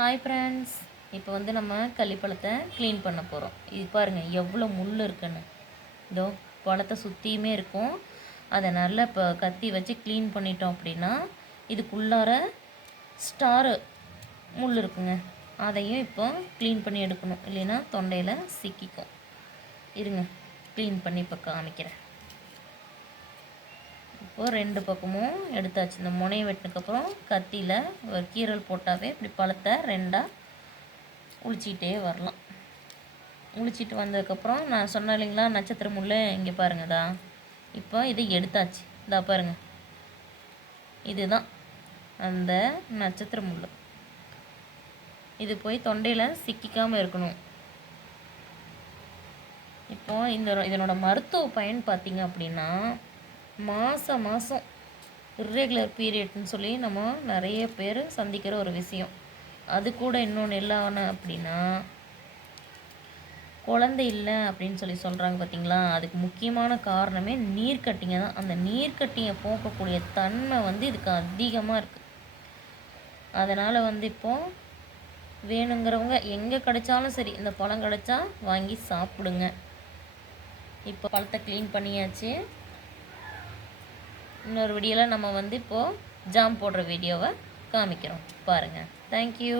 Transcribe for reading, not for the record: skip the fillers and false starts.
Hi friends, இப்போ வந்து நம்ம கள்ளிப்பழத்தை க்ளீன் பண்ண போகிறோம். இது பாருங்கள் எவ்வளோ முள் இருக்குன்னு. இதோ பழத்தை சுற்றியுமே இருக்கும். அதை நல்லா இப்போ கத்தி வச்சு க்ளீன் பண்ணிட்டோம் அப்படின்னா இதுக்குள்ளார ஸ்டாரு முள் இருக்குங்க. அதையும் இப்போ க்ளீன் பண்ணி எடுக்கணும், இல்லைன்னா தொண்டையில் சிக்கிக்கும். இருங்க, க்ளீன் பண்ணி இப்போ காமிக்கிறேன். இப்போது ரெண்டு பக்கமும் எடுத்தாச்சு. இந்த முனையை வெட்டினதுக்கப்புறம் கத்தியில் ஒரு கீரல் போட்டாவே இப்படி பழத்தை ரெண்டாக உளிச்சிக்கிட்டே வரலாம். உளிச்சிட்டு வந்ததுக்கப்புறம் நான் சொன்னேன் இல்லைங்களா நட்சத்திர முள், இங்கே பாருங்கதா. இப்போ இதை எடுத்தாச்சு. இதா பாருங்கள், இதுதான் அந்த நட்சத்திர முள். இது போய் தொண்டையில் சிக்கிக்காமல் இருக்கணும். இப்போ இதனோட மருத்துவ பயன் பார்த்திங்க அப்படின்னா, மாதம் இர்ரெகுலர் பீரியட்னு சொல்லி நம்ம நிறைய பேர் சந்திக்கிற ஒரு விஷயம். அது கூட இன்னொன்று என்ன அப்படின்னா, குழந்தை இல்லை அப்படின்னு சொல்கிறாங்க பார்த்திங்களா. அதுக்கு முக்கியமான காரணமே நீர்க்கட்டிங்க தான். அந்த நீர்க்கட்டியை போக்கக்கூடிய தன்மை வந்து இதுக்கு அதிகமாக இருக்குது. அதனால் வந்து இப்போது வேணுங்கிறவங்க எங்கே கிடைச்சாலும் சரி, இந்த பழம் கிடைச்சா வாங்கி சாப்பிடுங்க. இப்போ பழத்தை க்ளீன் பண்ணியாச்சு. இன்னொரு வீடியோவில் நம்ம வந்து இப்போது ஜாம் போடுற வீடியோவை காமிக்கிறோம் பாருங்கள். தேங்க்யூ.